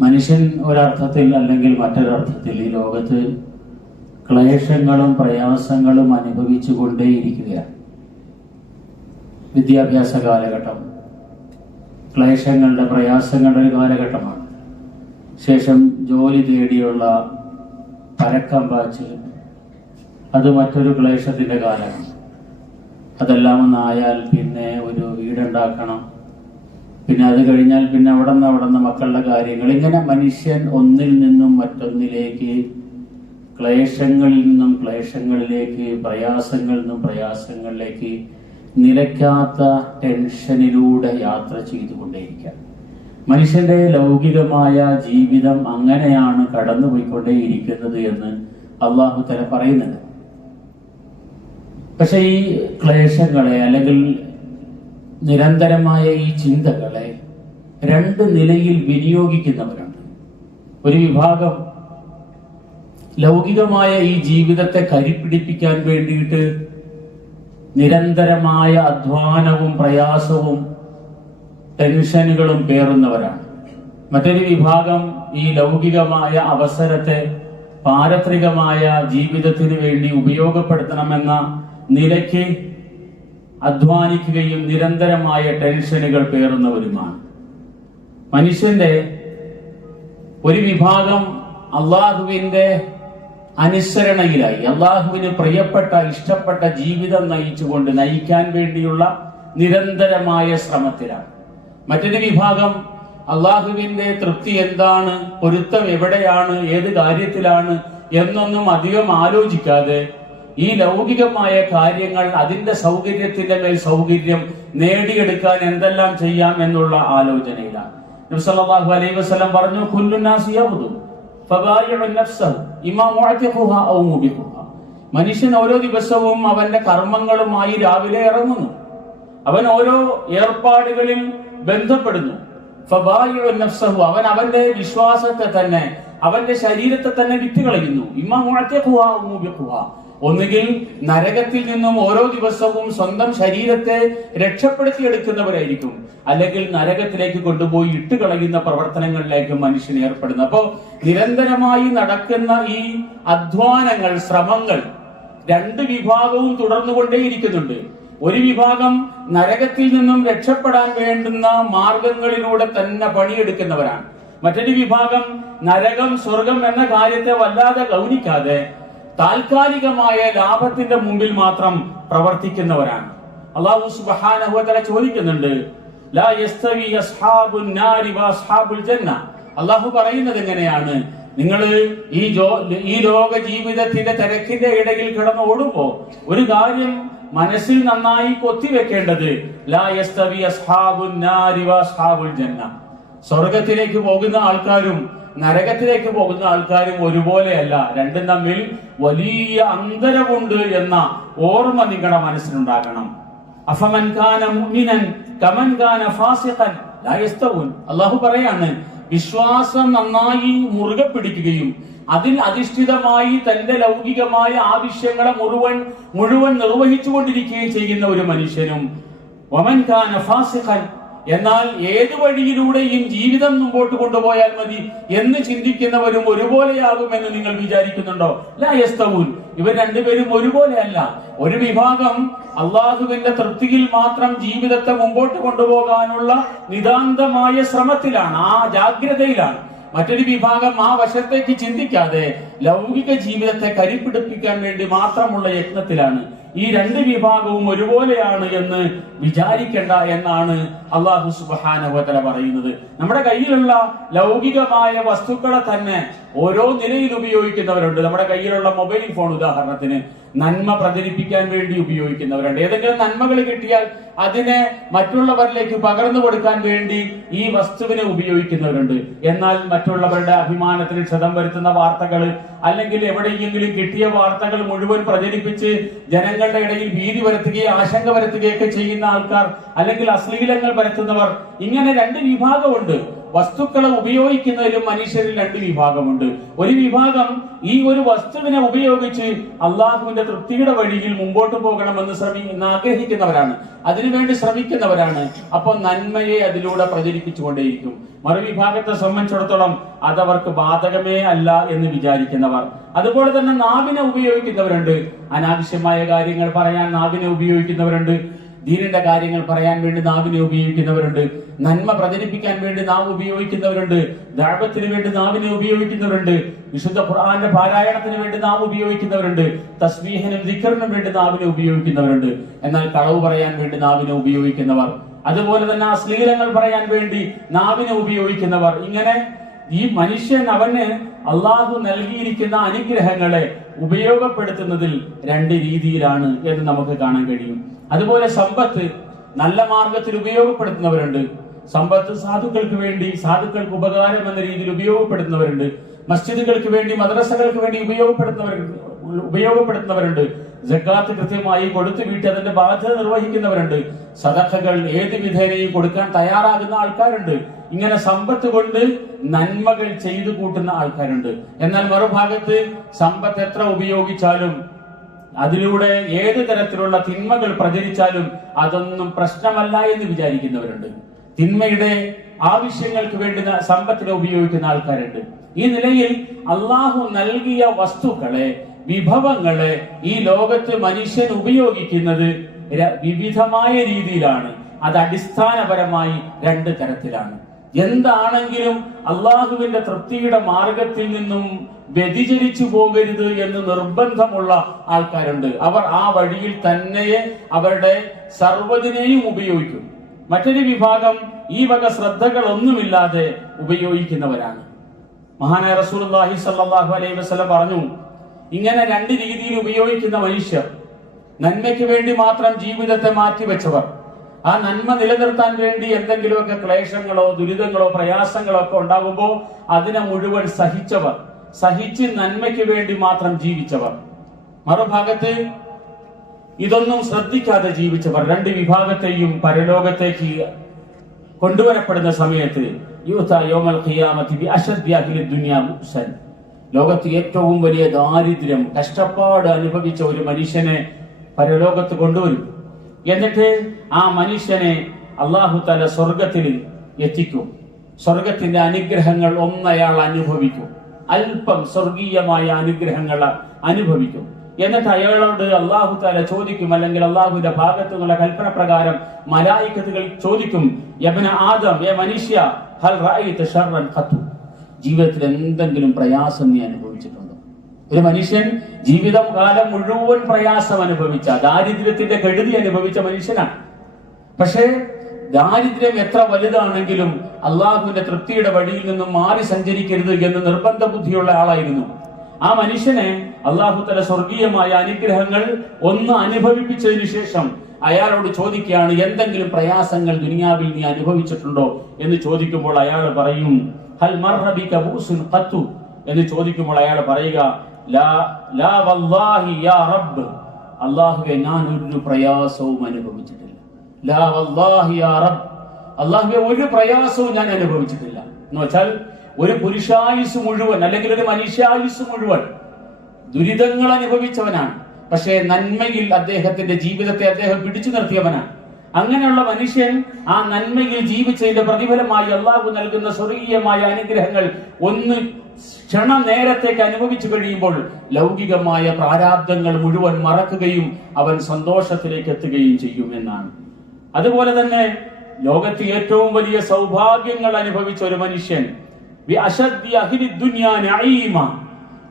മനുഷ്യൻ ഒരർത്ഥത്തിൽ അല്ലെങ്കിൽ മറ്റൊരർത്ഥത്തിൽ ഈ ലോകത്ത് ക്ലേശങ്ങളും പ്രയാസങ്ങളും അനുഭവിച്ചു കൊണ്ടേയിരിക്കുകയാണ് വിദ്യാഭ്യാസ കാലഘട്ടം ക്ലേശങ്ങളുടെ പ്രയാസങ്ങളുടെ ഒരു കാലഘട്ടമാണ്. ശേഷം ജോലി തേടിയുള്ള പരക്കം പാച്ച് അത് മറ്റൊരു ക്ലേശത്തിന്റെ കാലമാണ്. അതെല്ലാം ഒന്നായാൽ പിന്നെ ഒരു വീടുണ്ടാക്കണം. പിന്നെ അത് കഴിഞ്ഞാൽ പിന്നെ അവിടെ നിന്ന് അവിടെ നിന്ന് മക്കളുടെ കാര്യങ്ങൾ. ഇങ്ങനെ മനുഷ്യൻ ഒന്നിൽ നിന്നും മറ്റൊന്നിലേക്ക് ക്ലേശങ്ങളിൽ നിന്നും ക്ലേശങ്ങളിലേക്ക് പ്രയാസങ്ങളിൽ നിന്നും പ്രയാസങ്ങളിലേക്ക് നിലയ്ക്കാത്ത ടെൻഷനിലൂടെ യാത്ര ചെയ്തുകൊണ്ടേയിരിക്കുക. മനുഷ്യന്റെ ലൗകികമായ ജീവിതം അങ്ങനെയാണ് കടന്നുപോയിക്കൊണ്ടേയിരിക്കുന്നത് എന്ന് അള്ളാഹു തല പറയുന്നുണ്ട്. പക്ഷെ ഈ ക്ലേശങ്ങളെ അല്ലെങ്കിൽ നിരന്തരമായ ഈ ചിന്തകളെ രണ്ട് നിലയിൽ വിനിയോഗിക്കുന്നവരാണ്. ഒരു വിഭാഗം ലൗകികമായ ഈ ജീവിതത്തെ കരിപ്പിടിപ്പിക്കാൻ വേണ്ടിയിട്ട് നിരന്തരമായ അധ്വാനവും പ്രയാസവും ടെൻഷനുകളും പേറുന്നവരാണ്. മറ്റൊരു വിഭാഗം ഈ ലൗകികമായ അവസരത്തെ പാരത്രികമായ ജീവിതത്തിന് വേണ്ടി ഉപയോഗപ്പെടുത്തണമെന്ന നിലയ്ക്ക് അധ്വാനിക്കുകയും നിരന്തരമായ ടെൻഷനുകൾ പേറുന്നവരുമാണ് മനുഷ്യന്റെ ഒരു വിഭാഗം അള്ളാഹുവിന്റെ അനുസരണയിലായി അള്ളാഹുവിന് പ്രിയപ്പെട്ട ഇഷ്ടപ്പെട്ട ജീവിതം നയിച്ചുകൊണ്ട് നയിക്കാൻ വേണ്ടിയുള്ള നിരന്തരമായ ശ്രമത്തിലാണ്. മറ്റൊരു വിഭാഗം അള്ളാഹുവിന്റെ തൃപ്തി എന്താണ് പൊരുത്തം എവിടെയാണ് ഏത് കാര്യത്തിലാണ് എന്നൊന്നും അധികം ആലോചിക്കാതെ ഈ ലൗകികമായ കാര്യങ്ങൾ അതിന്റെ സൗകര്യത്തിന്റെ മേൽ സൗകര്യം നേടിയെടുക്കാൻ എന്തെല്ലാം ചെയ്യാം എന്നുള്ള ആലോചനയിലാണ്. നബി സല്ലല്ലാഹു അലൈഹി വസല്ലം പറഞ്ഞു കുല്ലുനാസിയാവുന്നു മനുഷ്യൻ ഓരോ ദിവസവും അവന്റെ കർമ്മങ്ങളുമായി രാവിലെ ഇറങ്ങുന്നു. അവൻ ഓരോ ഏർപ്പാടുകളിൽ ബന്ധപ്പെടുന്നു. അവൻ അവന്റെ വിശ്വാസത്തെ തന്നെ അവന്റെ ശരീരത്തെ തന്നെ വിറ്റ് കളയുന്നു ഔ മുബിഖുഹ ഒന്നുകിൽ നരകത്തിൽ നിന്നും ഓരോ ദിവസവും സ്വന്തം ശരീരത്തെ രക്ഷപ്പെടുത്തിയെടുക്കുന്നവരായിരിക്കും. അല്ലെങ്കിൽ നരകത്തിലേക്ക് കൊണ്ടുപോയി ഇട്ടുകളയുന്ന പ്രവർത്തനങ്ങളിലേക്ക് മനുഷ്യൻ ഏർപ്പെടുന്നു. അപ്പോ നിരന്തരമായി നടക്കുന്ന ഈ അധ്വാനങ്ങൾ ശ്രമങ്ങൾ രണ്ട് വിഭാഗവും തുടർന്നുകൊണ്ടേയിരിക്കുന്നുണ്ട്. ഒരു വിഭാഗം നരകത്തിൽ നിന്നും രക്ഷപ്പെടാൻ വേണ്ടുന്ന മാർഗങ്ങളിലൂടെ തന്നെ പണിയെടുക്കുന്നവരാണ്. മറ്റൊരു വിഭാഗം നരകം സ്വർഗം എന്ന കാര്യത്തെ വല്ലാതെ ഗൗനിക്കാതെ താൽക്കാലികമായ ലാഭത്തിന്റെ മുമ്പിൽ മാത്രം പ്രവർത്തിക്കുന്നവരാണ്. അള്ളാഹു തആല ചോദിക്കുന്നുണ്ട് അള്ളാഹു പറയുന്നത് എങ്ങനെയാണ്? നിങ്ങൾ ഈ ഈ ലോക ജീവിതത്തിന്റെ തിരക്കിന്റെ ഇടയിൽ കിടന്ന് ഓടുമ്പോ ഒരു കാര്യം മനസ്സിൽ നന്നായി കൊത്തിവെക്കേണ്ടത് സ്വർഗത്തിലേക്ക് പോകുന്ന ആൾക്കാരും നരകത്തിലേക്ക് പോകുന്ന ആൾക്കാരും ഒരുപോലെയല്ല. രണ്ടും തമ്മിൽ വലിയ അന്തരമുണ്ട് എന്ന ഓർമ്മ നിങ്ങളുടെ മനസ്സിലുണ്ടാകണം. അഫമൻ കാന മുഅ്മിനൻ കമൻ ഖാന ഫാസിഖൻ ലാ അല്ലാഹു പറയാണ് വിശ്വാസം നന്നായി മുറുകെ പിടിക്കുകയും അതിൽ അധിഷ്ഠിതമായി തന്റെ ലൗകികമായ ആവശ്യങ്ങളെ മുഴുവൻ മുഴുവൻ നിർവഹിച്ചുകൊണ്ടിരിക്കുകയും ചെയ്യുന്ന ഒരു മനുഷ്യനും വമൻ കാന ഫാസിഖൻ എന്നാൽ ഏതു വഴിയിലൂടെയും ജീവിതം മുമ്പോട്ട് കൊണ്ടുപോയാൽ മതി എന്ന് ചിന്തിക്കുന്നവരും ഒരുപോലെയാകുമെന്ന് നിങ്ങൾ വിചാരിക്കുന്നുണ്ടോ? ലായസ്തവൂൻ ഇവർ രണ്ടുപേരും ഒരുപോലെയല്ല. ഒരു വിഭാഗം അള്ളാഹുവിന്റെ തൃപ്തിയിൽ മാത്രം ജീവിതത്തെ മുമ്പോട്ട് കൊണ്ടുപോകാനുള്ള നിതാന്തമായ ശ്രമത്തിലാണ് ആ ജാഗ്രതയിലാണ്. മറ്റൊരു വിഭാഗം ആ വശത്തേക്ക് ചിന്തിക്കാതെ ലൗകിക ജീവിതത്തെ കരിപ്പിടിപ്പിക്കാൻ വേണ്ടി മാത്രമുള്ള യത്നത്തിലാണ്. ഈ രണ്ട് വിഭാഗവും ഒരുപോലെയാണ് എന്ന് വിചാരിക്കേണ്ട എന്നാണ് അള്ളാഹു സുബാനവതല പറയുന്നത്. നമ്മുടെ കയ്യിലുള്ള ലൗകികമായ വസ്തുക്കളെ തന്നെ ഓരോ നിലയിൽ ഉപയോഗിക്കുന്നവരുണ്ട്. നമ്മുടെ കയ്യിലുള്ള മൊബൈൽ ഫോൺ ഉദാഹരണത്തിന് നന്മ പ്രചരിപ്പിക്കാൻ വേണ്ടി ഉപയോഗിക്കുന്നവരുണ്ട്. ഏതെങ്കിലും നന്മകൾ കിട്ടിയാൽ അതിനെ മറ്റുള്ളവരിലേക്ക് പകർന്നു കൊടുക്കാൻ വേണ്ടി ഈ വസ്തുവിനെ ഉപയോഗിക്കുന്നവരുണ്ട്. എന്നാൽ മറ്റുള്ളവരുടെ അഭിമാനത്തിന് ക്ഷതം വരുത്തുന്ന വാർത്തകൾ അല്ലെങ്കിൽ എവിടെയെങ്കിലും കിട്ടിയ വാർത്തകൾ മുഴുവൻ പ്രചരിപ്പിച്ച് ജനങ്ങളുടെ ഇടയിൽ ഭീതി വരുത്തുകയും ആശങ്ക വരുത്തുകയൊക്കെ ചെയ്യുന്ന ആൾക്കാർ അല്ലെങ്കിൽ അശ്ലീലങ്ങൾ വരുത്തുന്നവർ ഇങ്ങനെ രണ്ട് വിഭാഗമുണ്ട്. വസ്തുക്കളെ ഉപയോഗിക്കുന്നതിലും മനുഷ്യരിൽ രണ്ട് വിഭാഗമുണ്ട്. ഒരു വിഭാഗം ഈ ഒരു വസ്തുവിനെ ഉപയോഗിച്ച് അള്ളാഹുവിന്റെ തൃപ്തിയുടെ വഴിയിൽ മുമ്പോട്ട് പോകണമെന്ന് ശ്രമി ആഗ്രഹിക്കുന്നവരാണ്. അതിനുവേണ്ടി ശ്രമിക്കുന്നവരാണ്. അപ്പോൾ നന്മയെ അതിലൂടെ പ്രചരിപ്പിച്ചുകൊണ്ടേയിരിക്കും. മറുവിഭാഗത്തെ സംബന്ധിച്ചിടത്തോളം അതവർക്ക് ബാധകമേ അല്ല എന്ന് വിചാരിക്കുന്നവർ. അതുപോലെ തന്നെ നാവിനെ ഉപയോഗിക്കുന്നവരുണ്ട്. അനാവശ്യമായ കാര്യങ്ങൾ പറയാൻ നാവിനെ ഉപയോഗിക്കുന്നവരുണ്ട്. ദീനിന്റെ കാര്യങ്ങൾ പറയാൻ വേണ്ടി നാവിനെ ഉപയോഗിക്കുന്നവരുണ്ട്. നന്മ പ്രചരിപ്പിക്കാൻ വേണ്ടി നാവ് ഉപയോഗിക്കുന്നവരുണ്ട്. ദാപത്തിന് വേണ്ടി നാവിനെ ഉപയോഗിക്കുന്നവരുണ്ട്. വിശുദ്ധ ഖുർആന്റെ പാരായണത്തിന് വേണ്ടി നാവ് ഉപയോഗിക്കുന്നവരുണ്ട്. തസ്ബീഹിനും ദിക്കറിനും വേണ്ടി നാവിനെ ഉപയോഗിക്കുന്നവരുണ്ട്. എന്നാൽ കളവ് പറയാൻ വേണ്ടി നാവിനെ ഉപയോഗിക്കുന്നവർ. അതുപോലെ തന്നെ അശ്ലീലങ്ങൾ പറയാൻ വേണ്ടി നാവിനെ ഉപയോഗിക്കുന്നവർ. ഇങ്ങനെ ഈ മനുഷ്യൻ അവന് അള്ളാഹു നൽകിയിരിക്കുന്ന അനുഗ്രഹങ്ങളെ ഉപയോഗപ്പെടുത്തുന്നതിൽ രണ്ട് രീതിയിലാണ് എന്ന് നമുക്ക് കാണാൻ കഴിയും. അതുപോലെ സമ്പത്ത് നല്ല മാർഗത്തിൽ ഉപയോഗപ്പെടുത്തുന്നവരുണ്ട്. സമ്പത്ത് സാധുക്കൾക്ക് വേണ്ടി സാധുക്കൾക്ക് ഉപകാരം എന്ന രീതിയിൽ ഉപയോഗപ്പെടുത്തുന്നവരുണ്ട്. മസ്ജിദുകൾക്ക് വേണ്ടി മദ്രസകൾക്ക് വേണ്ടി ഉപയോഗപ്പെടുത്തുന്നവരുണ്ട് ഉപയോഗപ്പെടുത്തുന്നവരുണ്ട്. ജക്കാത്ത് കൃത്യമായി കൊടുത്തു വീട്ടി അതിന്റെ ബാധ്യത നിർവഹിക്കുന്നവരുണ്ട്. സദക്കകൾ ഏത് വിധേനയും കൊടുക്കാൻ തയ്യാറാകുന്ന ആൾക്കാരുണ്ട്. ഇങ്ങനെ സമ്പത്ത് കൊണ്ട് നന്മകൾ ചെയ്തു കൂട്ടുന്ന ആൾക്കാരുണ്ട്. എന്നാൽ മറുഭാഗത്ത് സമ്പത്ത് എത്ര ഉപയോഗിച്ചാലും അതിലൂടെ ഏത് തരത്തിലുള്ള തിന്മകൾ പ്രചരിച്ചാലും അതൊന്നും പ്രശ്നമല്ല എന്ന് വിചാരിക്കുന്നവരുണ്ട്. തിന്മയുടെ ആവശ്യങ്ങൾക്ക് വേണ്ടി സമ്പത്തിനെ ഉപയോഗിക്കുന്ന ആൾക്കാരുണ്ട്. ഈ നിലയിൽ അള്ളാഹു നൽകിയ വസ്തുക്കളെ വിഭവങ്ങളെ ഈ ലോകത്ത് മനുഷ്യൻ ഉപയോഗിക്കുന്നത് വിവിധമായ രീതിയിലാണ്. അത് അടിസ്ഥാനപരമായി രണ്ട് തരത്തിലാണ്. എന്താണെങ്കിലും അള്ളാഹുവിന്റെ തൃപ്തിയുടെ മാർഗത്തിൽ നിന്നും വ്യതിചരിച്ചു പോകരുത് എന്ന് നിർബന്ധമുള്ള ആൾക്കാരുണ്ട്. അവർ ആ വഴിയിൽ തന്നെ അവരുടെ സർവതിനെയും ഉപയോഗിക്കും. മറ്റൊരു വിഭാഗം ഈ വക ശ്രദ്ധകളൊന്നുമില്ലാതെ ഉപയോഗിക്കുന്നവരാണ്. മഹാനായ റസൂലുള്ളാഹി സ്വല്ലല്ലാഹു അലൈഹി വസ്ലം പറഞ്ഞു ഇങ്ങനെ രണ്ട് രീതിയിൽ ഉപയോഗിക്കുന്ന മനുഷ്യർ നന്മയ്ക്ക് വേണ്ടി മാത്രം ജീവിതത്തെ മാറ്റിവെച്ചവർ ആ നന്മ നിലനിർത്താൻ വേണ്ടി എന്തെങ്കിലുമൊക്കെ ക്ലേശങ്ങളോ ദുരിതങ്ങളോ പ്രയാസങ്ങളോ ഒക്കെ ഉണ്ടാകുമ്പോൾ അതിനെ മുഴുവൻ സഹിച്ചവർ സഹിച്ച് നന്മയ്ക്ക് വേണ്ടി മാത്രം ജീവിച്ചവർ. മറുഭാഗത്ത് ഇതൊന്നും ശ്രദ്ധിക്കാതെ ജീവിച്ചവർ. രണ്ട് വിഭാഗത്തെയും പരലോകത്തേക്ക് കൊണ്ടുവരപ്പെടുന്ന സമയത്ത് ലോകത്ത് ഏറ്റവും വലിയ ദാരിദ്ര്യം കഷ്ടപ്പാട് അനുഭവിച്ച ഒരു മനുഷ്യനെ പരലോകത്ത് കൊണ്ടുവരും. എന്നിട്ട് ആ മനുഷ്യനെ അള്ളാഹു തല സ്വർഗത്തിൽ എത്തിക്കും. സ്വർഗത്തിന്റെ അനുഗ്രഹങ്ങൾ ഒന്നയാൾ അനുഭവിക്കും. അല്പം സ്വർഗീയമായ അനുഗ്രഹങ്ങൾ അനുഭവിക്കും. എന്നിട്ട് അയാളോട് അള്ളാഹു താല ചോദിക്കും അല്ലെങ്കിൽ അള്ളാഹുവിന്റെ ഭാഗത്തു നിന്നുള്ള കൽപ്പന പ്രകാരം മലായിക്കത്തുകൾ ചോദിക്കും യബന ആദം ഏ മനുഷ്യ ഹൽ ഖത്തു ജീവിതത്തിൽ എന്തെങ്കിലും പ്രയാസം നീ അനുഭവിച്ചിട്ടുണ്ടോ? ഒരു മനുഷ്യൻ ജീവിതം കാലം മുഴുവൻ പ്രയാസം അനുഭവിച്ച ദാരിദ്ര്യത്തിന്റെ കെടുതി അനുഭവിച്ച മനുഷ്യനാണ്. പക്ഷേ ദാരിദ്ര്യം എത്ര വലുതാണെങ്കിലും അള്ളാഹുവിന്റെ തൃപ്തിയുടെ വഴിയിൽ നിന്നും മാറി സഞ്ചരിക്കരുത് എന്ന് നിർബന്ധ ബുദ്ധിയുള്ള ആളായിരുന്നു. ആ മനുഷ്യനെ അള്ളാഹു തല സ്വർഗീയമായ അനുഗ്രഹങ്ങൾ ഒന്ന് അനുഭവിപ്പിച്ചതിനു ശേഷം അയാളോട് ചോദിക്കുകയാണ് എന്തെങ്കിലും പ്രയാസങ്ങൾ ദുനിയാവിൽ നീ അനുഭവിച്ചിട്ടുണ്ടോ? എന്ന് ചോദിക്കുമ്പോൾ അയാൾ പറയും ഹൽ എന്ന് ചോദിക്കുമ്പോൾ അയാൾ പറയുക അള്ളാഹുവെ ഞാൻ ഒരു പ്രയാസവും അനുഭവിച്ചിട്ടില്ല. ലാ വല്ലാഹി യാ റബ്ബ്. അള്ളാഹുവെ ഒരു പ്രയാസവും ഞാൻ അനുഭവിച്ചിട്ടില്ല. എന്ന് വെച്ചാൽ ഒരു പുരുഷായുസ് മുഴുവൻ അല്ലെങ്കിൽ ഒരു മനുഷ്യായുസ് മുഴുവൻ ദുരിതങ്ങൾ അനുഭവിച്ചവനാണ്. പക്ഷേ നന്മയിൽ അദ്ദേഹത്തിന്റെ ജീവിതത്തെ അദ്ദേഹം പിടിച്ചു നിർത്തിയവനാണ്. അങ്ങനെയുള്ള മനുഷ്യൻ ആ നന്മയിൽ ജീവിച്ചതിന്റെ പ്രതിഫലമായി അള്ളാഹു നൽകുന്ന സ്വർഗീയമായ അനുഗ്രഹങ്ങൾ ഒന്ന് ക്ഷണ നേരത്തേക്ക് അനുഭവിച്ചു കഴിയുമ്പോൾ ലൗകികമായ പ്രാരാബ്ദങ്ങൾ മുഴുവൻ മറക്കുകയും അവൻ സന്തോഷത്തിലേക്ക് എത്തുകയും ചെയ്യും എന്നാണ്. അതുപോലെ തന്നെ ലോകത്ത് ഏറ്റവും വലിയ സൗഭാഗ്യങ്ങൾ അനുഭവിച്ച ഒരു മനുഷ്യൻ.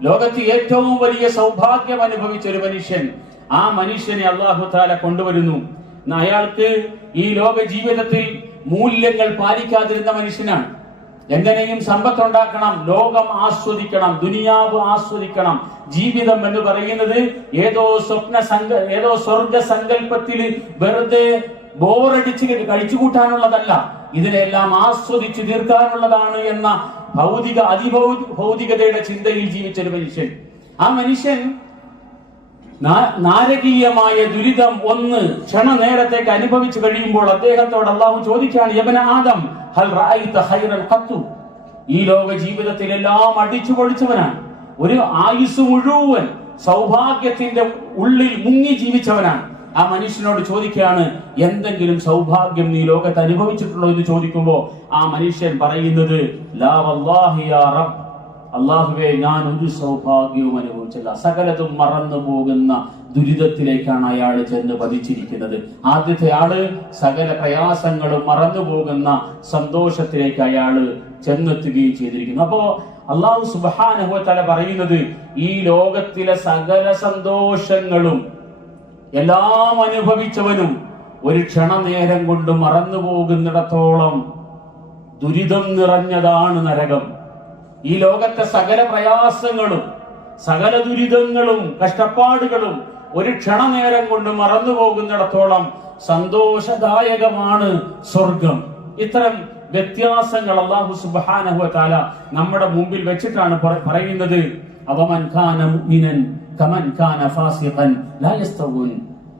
ലോകത്ത് ഏറ്റവും വലിയ സൗഭാഗ്യം അനുഭവിച്ച ഒരു മനുഷ്യൻ ആ മനുഷ്യനെ അള്ളാഹു താല കൊണ്ടുവരുന്നു. അയാൾക്ക് ഈ ലോക ജീവിതത്തിൽ മൂല്യങ്ങൾ പാലിക്കാതിരുന്ന മനുഷ്യനാണ്. എങ്ങനെയും സമ്പത്ത് ഉണ്ടാക്കണം ലോകം ആസ്വദിക്കണം ദുനിയാവ് ആസ്വദിക്കണം. ജീവിതം എന്ന് പറയുന്നത് ഏതോ സ്വപ്ന സങ്ക ഏതോ സ്വർഗ സങ്കല്പത്തിൽ വെറുതെ ബോറടിച്ച് കഴിച്ചുകൂട്ടാനുള്ളതല്ല. ഇതിനെല്ലാം ആസ്വദിച്ചു തീർക്കാനുള്ളതാണ് എന്ന ഭൗതിക അതിഭൗ ഭൗതികതയുടെ ചിന്തയിൽ ജീവിച്ചൊരു മനുഷ്യൻ. ആ മനുഷ്യൻ നാരകീയമായ ദുരിതം ഒന്ന് ക്ഷണനേരത്തേക്ക് അനുഭവിച്ചു കഴിയുമ്പോൾ അദ്ദേഹത്തോട് അള്ളാഹു ചോദിക്കുകയാണ് യമന ആദം ഹൽ ഖത്തു ഈ ലോക ജീവിതത്തിൽ എല്ലാം അടിച്ചു പൊളിച്ചവനാണ്. ഒരു ആയുസ് മുഴുവൻ സൗഭാഗ്യത്തിന്റെ ഉള്ളിൽ മുങ്ങി ജീവിച്ചവനാണ്. ആ മനുഷ്യനോട് ചോദിക്കുകയാണ് എന്തെങ്കിലും സൗഭാഗ്യം നീ ലോകത്ത് അനുഭവിച്ചിട്ടുണ്ടോ? എന്ന് ചോദിക്കുമ്പോ ആ മനുഷ്യൻ പറയുന്നത് ലാ അള്ളാഹുവെ ഞാൻ ഒരു സൗഭാഗ്യവും അനുഭവിച്ചില്ല. സകലതും മറന്നു പോകുന്ന ദുരിതത്തിലേക്കാണ് അയാൾ ചെന്ന് പതിച്ചിരിക്കുന്നത്. ആദ്യത്തെ ആൾ സകല പ്രയാസങ്ങളും മറന്നു പോകുന്ന സന്തോഷത്തിലേക്ക് അയാൾ ചെന്നെത്തുകയും ചെയ്തിരിക്കുന്നു. അപ്പോ അള്ളാഹു സുബാനുഭവ തല പറയുന്നത് ഈ ലോകത്തിലെ സകല സന്തോഷങ്ങളും എല്ലാം അനുഭവിച്ചവനും ഒരു ക്ഷണനേരം കൊണ്ട് മറന്നു പോകുന്നിടത്തോളം ദുരിതം നിറഞ്ഞതാണ് നരകം. ഈ ലോകത്തെ സകല പ്രയാസങ്ങളും സകല ദുരിതങ്ങളും കഷ്ടപ്പാടുകളും ഒരു ക്ഷണനേരം കൊണ്ട് മറന്നു പോകുന്നിടത്തോളം സന്തോഷദായകമാണ് സ്വർഗം. ഇത്തരം വ്യത്യാസങ്ങൾ അള്ളാഹു സുബാനഹു താല നമ്മുടെ മുമ്പിൽ വെച്ചിട്ടാണ് പറയുന്നത്. കമൻ ഖാന ലാ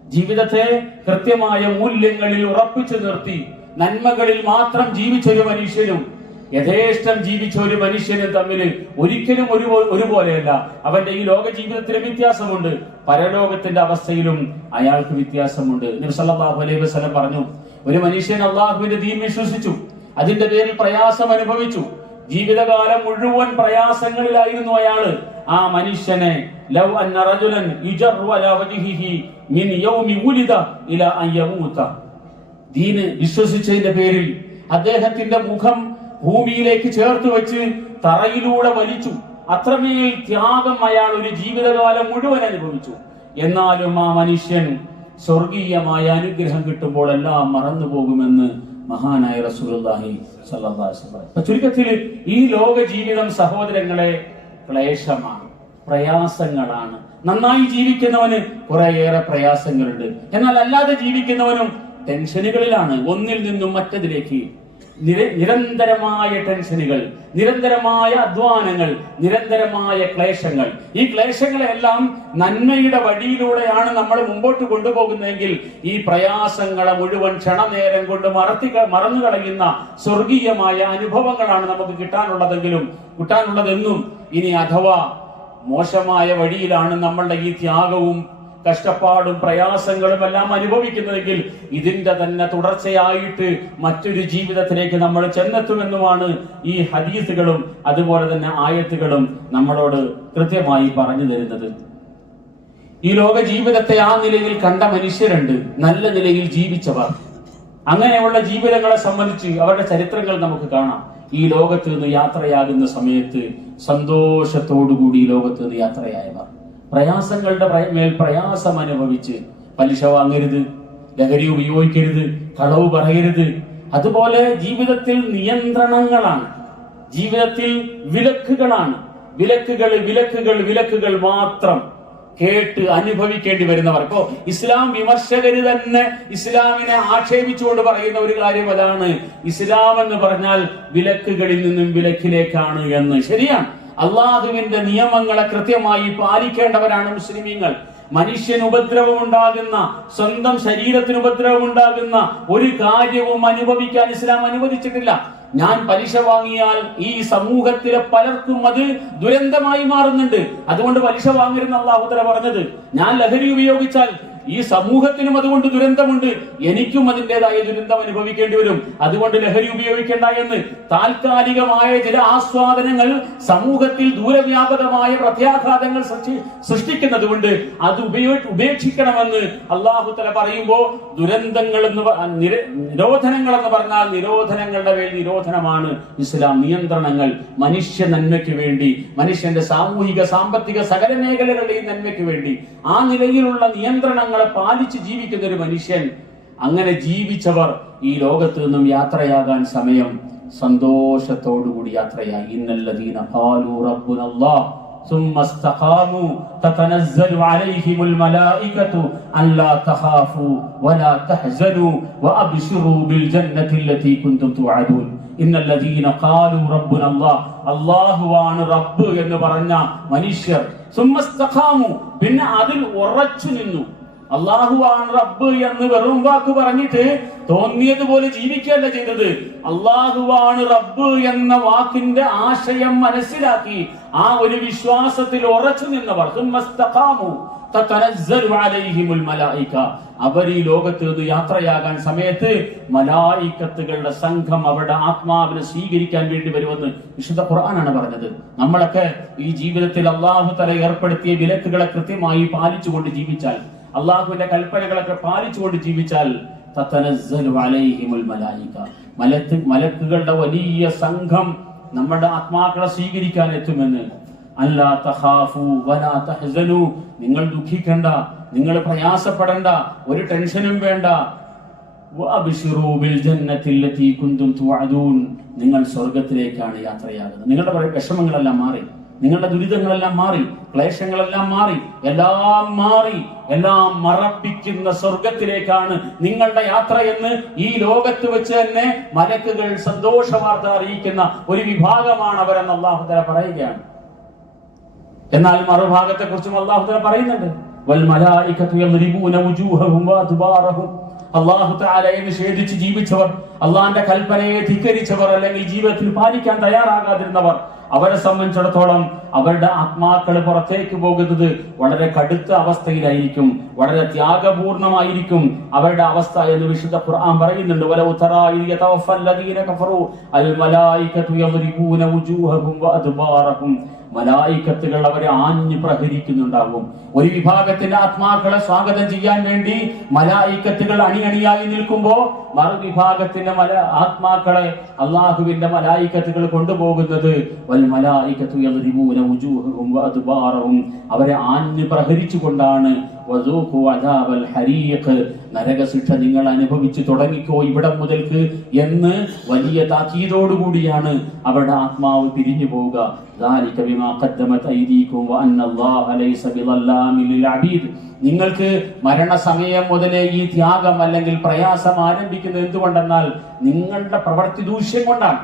ജീവിതത്തെ കൃത്യമായ മൂല്യങ്ങളിൽ ഉറപ്പിച്ചു നിർത്തി നന്മകളിൽ മാത്രം ജീവിച്ചൊരു മനുഷ്യനും യഥേഷ്ടം ജീവിച്ച ഒരു മനുഷ്യനും തമ്മിൽ ഒരിക്കലും ഒരു ഒരുപോലെയല്ല അവന്റെ ഈ ലോക ജീവിതത്തിലും വ്യത്യാസമുണ്ട്. പരലോകത്തിന്റെ അവസ്ഥയിലും അയാൾക്ക് വ്യത്യാസമുണ്ട്. നബി സല്ലല്ലാഹു അലൈഹി വസല്ലം പറഞ്ഞു ഒരു മനുഷ്യൻ അള്ളാഹുവിന്റെ ദീൻ വിശ്വസിച്ചു. അതിന്റെ പേരിൽ പ്രയാസം അനുഭവിച്ചു. ജീവിതകാലം മുഴുവൻ പ്രയാസങ്ങളിലായിരുന്നു അയാൾ. ആ മനുഷ്യനെ ലവ് അന്ന റജുലൻ യൗമി ഇലാ അൻ യമൂത. ദീന് വിശ്വസിച്ചതിന്റെ പേരിൽ അദ്ദേഹത്തിന്റെ മുഖം ഭൂമിയിലേക്ക് ചേർത്ത് വെച്ച് തറയിലൂടെ വലിച്ചു. അത്രമേൽ ത്യാഗം അയാൾ ഒരു ജീവിതകാലം മുഴുവൻ അനുഭവിച്ചു. എന്നാലും ആ മനുഷ്യൻ സ്വർഗീയമായ അനുഗ്രഹം കിട്ടുമ്പോൾ എല്ലാം മറന്നു പോകുമെന്ന് മഹാനായ റസൂലുള്ളാഹി ചുരുക്കത്തിൽ ഈ ലോക ജീവിതം സഹോദരങ്ങളെ ക്ലേശമാണ് പ്രയാസങ്ങളാണ്. നന്നായി ജീവിക്കുന്നവന് കുറേയേറെ പ്രയാസങ്ങളുണ്ട്. എന്നാൽ അല്ലാതെ ജീവിക്കുന്നവനും ടെൻഷനുകളിലാണ്. ഒന്നിൽ നിന്നും മറ്റതിലേക്ക് നിരന്തരമായ ടെൻഷനുകൾ നിരന്തരമായ അധ്വാനങ്ങൾ നിരന്തരമായ ക്ലേശങ്ങൾ. ഈ ക്ലേശങ്ങളെല്ലാം നന്മയുടെ വഴിയിലൂടെയാണ് നമ്മൾ മുമ്പോട്ട് കൊണ്ടുപോകുന്നതെങ്കിൽ ഈ പ്രയാസങ്ങളെ മുഴുവൻ ക്ഷണനേരം കൊണ്ട് മറത്തി മറന്നു കളയുന്ന സ്വർഗീയമായ അനുഭവങ്ങളാണ് നമുക്ക് കിട്ടാനുള്ളതെങ്കിലും കിട്ടാനുള്ളതെന്നും ഇനി അഥവാ മോശമായ വഴിയിലാണ് നമ്മളുടെ ഈ ത്യാഗവും കഷ്ടപ്പാടും പ്രയാസങ്ങളും എല്ലാം അനുഭവിക്കുന്നതെങ്കിൽ ഇതിന്റെ തന്നെ തുടർച്ചയായിട്ട് മറ്റൊരു ജീവിതത്തിലേക്ക് നമ്മൾ ചെന്നെത്തുമെന്നുമാണ് ഈ ഹദീസുകളും അതുപോലെ തന്നെ ആയത്തുകളും നമ്മളോട് കൃത്യമായി പറഞ്ഞു തരുന്നത്. ഈ ലോക ജീവിതത്തെ ആ നിലയിൽ കണ്ട മനുഷ്യരുണ്ട്. നല്ല നിലയിൽ ജീവിച്ചവർ. അങ്ങനെയുള്ള ജീവിതങ്ങളെ സംബന്ധിച്ച് അവരുടെ ചരിത്രങ്ങൾ നമുക്ക് കാണാം. ഈ ലോകത്ത് നിന്ന് യാത്രയാകുന്ന സമയത്ത് സന്തോഷത്തോടുകൂടി ഈ ലോകത്ത് നിന്ന് യാത്രയായവർ. പ്രയാസങ്ങളുടെ പ്ര- മേൽ പ്രയാസം അനുഭവിച്ച് പലിശ വാങ്ങരുത് ലഹരി ഉപയോഗിക്കരുത് കളവ് പറയരുത്. അതുപോലെ ജീവിതത്തിൽ നിയന്ത്രണങ്ങളാണ്. ജീവിതത്തിൽ വിലക്കുകളാണ്. വിലക്കുകൾ വിലക്കുകൾ വിലക്കുകൾ മാത്രം കേട്ട് അനുഭവിക്കേണ്ടി വരുന്നവർ. ഇപ്പോ ഇസ്ലാം വിമർശകര് തന്നെ ഇസ്ലാമിനെ ആക്ഷേപിച്ചുകൊണ്ട് പറയുന്ന ഒരു കാര്യം അതാണ്. ഇസ്ലാം എന്ന് പറഞ്ഞാൽ വിലക്കുകളിൽ നിന്നും വിലക്കിലേക്കാണ് എന്ന്. ശരിയാണ്. അള്ളാഹുവിന്റെ നിയമങ്ങളെ കൃത്യമായി പാലിക്കേണ്ടവരാണ് മുസ്ലിമീങ്ങൾ. മനുഷ്യന് ഉപദ്രവം ഉണ്ടാകുന്ന സ്വന്തം ശരീരത്തിന് ഉപദ്രവം ഉണ്ടാകുന്ന ഒരു കാര്യവും അനുഭവിക്കാൻ ഇസ്ലാം അനുവദിച്ചിട്ടില്ല. ഞാൻ പലിശ വാങ്ങിയാൽ ഈ സമൂഹത്തിലെ പലർക്കും അത് ദുരന്തമായി മാറുന്നുണ്ട്. അതുകൊണ്ട് പലിശ വാങ്ങരുന്ന അള്ളാഹുദല പറഞ്ഞത്. ഞാൻ ലഹരി ഉപയോഗിച്ചാൽ ഈ സമൂഹത്തിനും അതുകൊണ്ട് ദുരന്തമുണ്ട്. എനിക്കും അതിന്റെതായ ദുരന്തം അനുഭവിക്കേണ്ടി വരും. അതുകൊണ്ട് ലഹരി ഉപയോഗിക്കേണ്ട എന്ന് താൽക്കാലികമായ ചില ആസ്വാദനങ്ങൾ സമൂഹത്തിൽ ദൂരവ്യാപകമായ പ്രത്യാഘാതങ്ങൾ സൃഷ്ടി- സൃഷ്ടിക്കുന്നത് കൊണ്ട് അത് ഉപയോ- ഉപേക്ഷിക്കണമെന്ന് അള്ളാഹു തല പറയുമ്പോൾ ദുരന്തങ്ങൾ എന്ന് നിരോധനങ്ങൾ എന്ന് പറഞ്ഞാൽ നിരോധനങ്ങളുടെ മേൽ നിരോധനമാണ് ഇസ്ലാം. നിയന്ത്രണങ്ങൾ മനുഷ്യ നന്മയ്ക്ക് വേണ്ടി മനുഷ്യന്റെ സാമൂഹിക സാമ്പത്തിക സകല മേഖലകളുടെയും നന്മയ്ക്ക് വേണ്ടി ആ നിലയിലുള്ള നിയന്ത്രണങ്ങളെ പാലിച്ച് ജീവിക്കുന്ന ഒരു മനുഷ്യൻ അങ്ങനെ ജീവിച്ചവർ ഈ ലോകത്ത് നിന്നും യാത്രയാകാൻ സമയം സന്തോഷത്തോടുകൂടി യാത്രയായി ഇന്നല്ലദീന ഖാലു റബ്ബുനല്ലാഹ് ثم استقاموا تتنزل عليهم الملائكة ألا تخافوا ولا تحزنوا وأبشروا بالجنة التي كنتم توعدون إن الذين قالوا ربنا الله അള്ളാഹുവാണ് റബ്ബ് എന്ന് പറഞ്ഞ മനുഷ്യർ സുമ്മസ്തഖാമു പിന്നെ അതിൽ ഉറച്ചു നിന്നു അള്ളാഹുവാണ് റബ്ബ് എന്ന് വെറും വാക്ക് പറഞ്ഞിട്ട് തോന്നിയതുപോലെ ജീവിക്കുകയല്ല ചെയ്തത്. അള്ളാഹുവാണ് റബ്ബ് എന്ന വാക്കിന്റെ ആശയം മനസ്സിലാക്കി ആ ഒരു വിശ്വാസത്തിൽ ഉറച്ചു നിന്നവർ. അവർ ഈ ലോകത്ത് യാത്രയാകാൻ സമയത്ത് മലായിക്കത്തുകളുടെ സംഘം അവരുടെ ആത്മാവിനെ സ്വീകരിക്കാൻ വേണ്ടി വരുമെന്ന് വിശുദ്ധ ഖുർആനാണ് പറഞ്ഞത്. നമ്മളൊക്കെ ഈ ജീവിതത്തിൽ അള്ളാഹു തല ഏർപ്പെടുത്തിയ വിലക്കുകളെ കൃത്യമായി പാലിച്ചുകൊണ്ട് ജീവിച്ചാൽ അള്ളാഹുവിന്റെ കൽപ്പനകളൊക്കെ പാലിച്ചുകൊണ്ട് ജീവിച്ചാൽ മലക്കുകളുടെ വലിയ സംഘം നമ്മുടെ ആത്മാക്കളെ സ്വീകരിക്കാൻ എത്തുമെന്ന്. അല്ലാ തഖാഫു വലാ തഹസനു. നിങ്ങൾ ദുഃഖിക്കണ്ട നിങ്ങൾ പ്രയാസപ്പെടണ്ട ഒരു ടെൻഷനും വേണ്ട. നിങ്ങൾ സ്വർഗത്തിലേക്കാണ് യാത്രയാകുന്നത്. നിങ്ങളുടെ വിഷമങ്ങളെല്ലാം മാറി. നിങ്ങളുടെ ദുരിതങ്ങളെല്ലാം മാറി. ക്ലേശങ്ങളെല്ലാം മാറി എല്ലാം മാറി എല്ലാം മറപ്പിക്കുന്ന സ്വർഗത്തിലേക്കാണ് നിങ്ങളുടെ യാത്ര എന്ന് ഈ ലോകത്ത് വെച്ച് തന്നെ മലക്കുകൾ സന്തോഷ വാർത്ത അറിയിക്കുന്ന ഒരു വിഭാഗമാണ് അവരെന്ന് അള്ളാഹുദല പറയുകയാണ്. എന്നാൽ മറുഭാഗത്തെ കുറിച്ചും അള്ളാഹുദല പറയുന്നുണ്ട്. നിഷേധിച്ച് ജീവിച്ചവർ അള്ളാന്റെ കൽപ്പനയെ ധിക്കരിച്ചവർ അല്ലെങ്കിൽ ജീവിതത്തിൽ പാലിക്കാൻ തയ്യാറാകാതിരുന്നവർ അവരെ സംബന്ധിച്ചിടത്തോളം അവരുടെ ആത്മാക്കൾ പുറത്തേക്ക് പോകുന്നത് വളരെ കടുത്ത അവസ്ഥയിലായിരിക്കും വളരെ ത്യാഗപൂർണമായിരിക്കും. അവരുടെ അവസ്ഥ എന്ന് വിശുദ്ധ ഖുർആൻ പറയുന്നുണ്ട് വലൗ തറാ മലായിക്കത്തുകൾ അവരെ ആഞ്ഞു പ്രഹരിക്കുന്നുണ്ടാകും. ഒരു വിഭാഗത്തിന്റെ ആത്മാക്കളെ സ്വാഗതം ചെയ്യാൻ വേണ്ടി മലായിക്കത്തുകൾ അണിയണിയായി നിൽക്കുമ്പോ മറുവിഭാഗത്തിന്റെ മല ആത്മാക്കളെ അള്ളാഹുവിന്റെ മലായിക്കത്തുകൾ കൊണ്ടുപോകുന്നത് അവരെ ആഞ്ഞു പ്രഹരിച്ചുകൊണ്ടാണ് നരകശിക്ഷ നിങ്ങൾ അനുഭവിച്ചു തുടങ്ങിക്കോ ഇവിടം മുതൽക്ക് എന്ന് വലിയ താക്കീതോടുകൂടിയാണ് അവിടെ ആത്മാവ് തിരിഞ്ഞു പോവുക. നിങ്ങൾക്ക് മരണസമയം മുതലേ ഈ ത്യാഗം അല്ലെങ്കിൽ പ്രയാസം ആരംഭിക്കുന്നത് എന്തുകൊണ്ടെന്നാൽ നിങ്ങളുടെ പ്രവൃത്തി ദൂഷ്യം കൊണ്ടാണ്.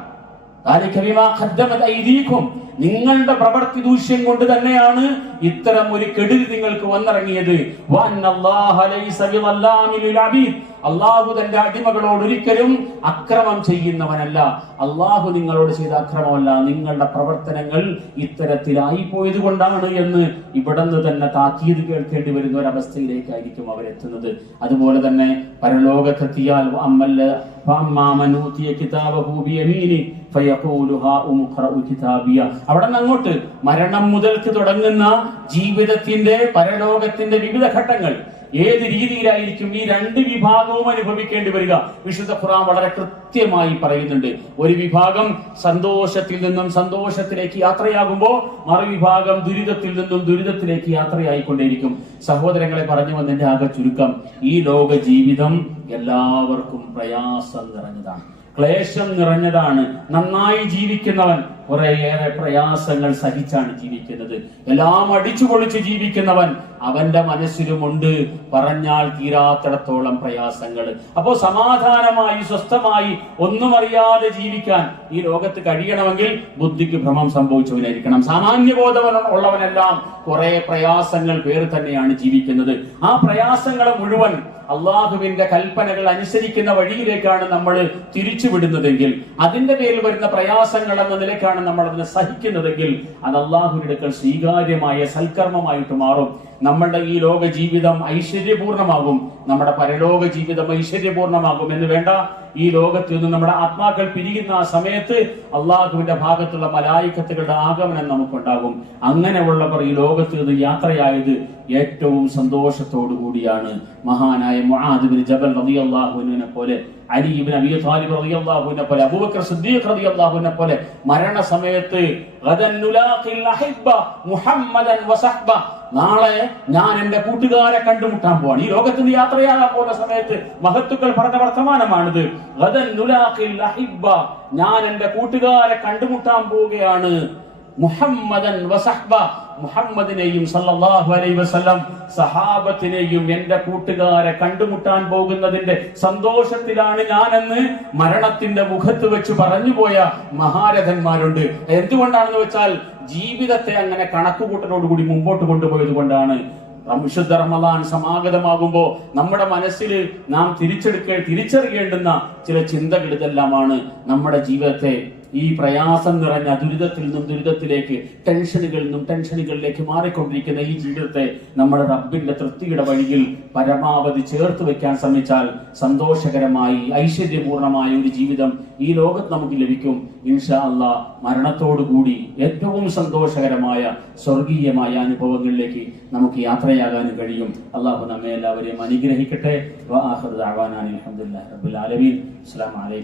ذلك بما قدمت أيديكم നിങ്ങളുടെ പ്രവൃത്തി ദൂഷ്യം കൊണ്ട് തന്നെയാണ് ഇത്തരം ഒരു കെടുതി നിങ്ങൾക്ക് വന്നിറങ്ങിയത് വഅന്ന അല്ലാഹ ലൈസ ബിളല്ലാമിൻ ലിൽ അബീദ്. അള്ളാഹു തന്റെ അടിമകളോട് ഒരിക്കലും അക്രമം ചെയ്യുന്നവനല്ല അള്ളാഹു നിങ്ങളോട് ചെയ്ത അക്രമമല്ല നിങ്ങളുടെ പ്രവർത്തനങ്ങൾ ഇത്തരത്തിലായി പോയത് കൊണ്ടാണ് എന്ന് ഇവിടുന്ന് തന്നെ താക്കീത് കേൾക്കേണ്ടി വരുന്ന ഒരവസ്ഥയിലേക്കായിരിക്കും അവരെത്തുന്നത് അതുപോലെ തന്നെ പരലോകത്തെത്തിയാൽ അമ്മല്ല فأما من أوتي كتابه بيمينه فيقول هاؤم اقرءوا كتابيه അവിടെ നിന്ന് അങ്ങോട്ട് മരണം മുതൽക്ക് തുടങ്ങുന്ന ജീവിതത്തിന്റെ പരലോകത്തിന്റെ വിവിധ ഘട്ടങ്ങൾ ഏത് രീതിയിലായിരിക്കും ഈ രണ്ട് വിഭാഗവും അനുഭവിക്കേണ്ടി വരിക? വിശുദ്ധ ഖുറാൻ വളരെ കൃത്യമായി പറയുന്നുണ്ട്. ഒരു വിഭാഗം സന്തോഷത്തിൽ നിന്നും സന്തോഷത്തിലേക്ക് യാത്രയാകുമ്പോൾ മറുവിഭാഗം ദുരിതത്തിൽ നിന്നും ദുരിതത്തിലേക്ക് യാത്രയായിക്കൊണ്ടേയിരിക്കും. സഹോദരങ്ങളെ പറഞ്ഞു വന്നതിന്റെ ആകെ ചുരുക്കം. ഈ ലോക ജീവിതം എല്ലാവർക്കും പ്രയാസം നിറഞ്ഞതാണ്. ക്ലേശം നിറഞ്ഞതാണ്. നന്നായി ജീവിക്കുന്നവൻ കുറേയേറെ പ്രയാസങ്ങൾ സഹിച്ചാണ് ജീവിക്കുന്നത്. എല്ലാം അടിച്ചു പൊളിച്ച് ജീവിക്കുന്നവൻ അവന്റെ മനസ്സിലുമുണ്ട്. പറഞ്ഞാൽ തീരാത്തിടത്തോളം പ്രയാസങ്ങൾ. അപ്പോ സമാധാനമായി സ്വസ്ഥമായി ഒന്നും അറിയാതെ ജീവിക്കാൻ ഈ ലോകത്ത് കഴിയണമെങ്കിൽ ബുദ്ധിക്ക് ഭ്രമം സംഭവിച്ചവനായിരിക്കണം. സാമാന്യബോധം ഉള്ളവനെല്ലാം കുറെ പ്രയാസങ്ങൾ പേര് തന്നെയാണ് ജീവിക്കുന്നത്. ആ പ്രയാസങ്ങളെ മുഴുവൻ അള്ളാഹുവിന്റെ കൽപ്പനകൾ അനുസരിക്കുന്ന വഴിയിലേക്കാണ് നമ്മൾ തിരിച്ചുവിടുന്നതെങ്കിൽ അതിന്റെ പേരിൽ വരുന്ന പ്രയാസങ്ങൾ എന്ന നിലയ്ക്കാണ് നമ്മൾ അതിനെ സഹിക്കുന്നതെങ്കിൽ അത് അള്ളാഹുവിനെടുക്കൽ സ്വീകാര്യമായ സൽക്കർമ്മമായിട്ട് മാറും. നമ്മളുടെ ഈ ലോക ജീവിതം ഐശ്വര്യപൂർണമാകും. നമ്മുടെ പരലോക ജീവിതം ഐശ്വര്യപൂർണമാകും എന്ന് വേണ്ട. ഈ ലോകത്ത് നിന്ന് നമ്മുടെ ആത്മാക്കൾ പിരിയുന്ന ആ സമയത്ത് അള്ളാഹുവിന്റെ ഭാഗത്തുള്ള മലായിക്കത്തുകളുടെ ആഗമനം നമുക്കുണ്ടാകും. അങ്ങനെയുള്ളവർ ഈ ലോകത്ത് നിന്ന് യാത്രയായത് ഏറ്റവും സന്തോഷത്തോടു കൂടിയാണ്. മഹാനായ മുആദിബിൻ ജബൽ റളിയല്ലാഹുവിനെ പോലെ അലി ഇബ്നു അബി താലിബ് റളിയല്ലാഹുവിനെ പോലെ അബൂബക്കർ സിദ്ദീഖ് റളിയല്ലാഹുവിനെ പോലെ മരണ നാളെ ഞാൻ എന്റെ കൂട്ടുകാരെ കണ്ടുമുട്ടാൻ പോവാണ്. ഈ ലോകത്ത് നിന്ന് യാത്രയാകാൻ പോകുന്ന സമയത്ത് മഹത്തുക്കൾ പറഞ്ഞ വർത്തമാനമാണിത്. ഞാൻ എന്റെ കൂട്ടുകാരെ കണ്ടുമുട്ടാൻ പോവുകയാണ്. മുഹമ്മദൻ വസഹ്ബ മുഹമ്മദിനെയും സല്ലല്ലാഹു അലൈഹി വസല്ലം സഹാബത്തിനെയും എന്റെ കൂട്ടുകാരെ കണ്ടുമുട്ടാൻ പോകുന്നതിന്റെ സന്തോഷത്തിലാണ് ഞാനെന്ന് മരണത്തിന്റെ മുഖത്ത് വെച്ച് പറഞ്ഞുപോയ മഹാരഥന്മാരുണ്ട്. എന്തുകൊണ്ടാണെന്ന് വെച്ചാൽ ജീവിതത്തെ അങ്ങനെ കണക്കുകൂട്ടലോടുകൂടി മുമ്പോട്ട് കൊണ്ടുപോയത് കൊണ്ടാണ്. വിശുദ്ധ റമദാൻ സമാഗതമാകുമ്പോ നമ്മുടെ മനസ്സിൽ നാം തിരിച്ചെടുക്കേ തിരിച്ചറിയേണ്ടുന്ന ചില ചിന്തകൾ ഇതെല്ലാമാണ്. നമ്മുടെ ജീവിതത്തെ ഈ പ്രയാസം നിറഞ്ഞ ദുരിതത്തിൽ നിന്നും ദുരിതത്തിലേക്ക് ടെൻഷനുകളിൽ നിന്നും ടെൻഷനുകളിലേക്ക് മാറിക്കൊണ്ടിരിക്കുന്ന ഈ ജീവിതത്തെ നമ്മുടെ റബ്ബിന്റെ തൃപ്തിയുടെ വഴിയിൽ പരമാവധി ചേർത്ത് വെക്കാൻ ശ്രമിച്ചാൽ സന്തോഷകരമായി ഐശ്വര്യപൂർണമായ ഒരു ജീവിതം ഈ ലോകത്ത് നമുക്ക് ലഭിക്കും. ഇൻഷാ അള്ളാ മരണത്തോടുകൂടി ഏറ്റവും സന്തോഷകരമായ സ്വർഗീയമായ അനുഭവങ്ങളിലേക്ക് നമുക്ക് യാത്രയാകാനും കഴിയും. അള്ളാഹു നമ്മെ എല്ലാവരെയും അനുഗ്രഹിക്കട്ടെ. അസ്സാം അനിൽ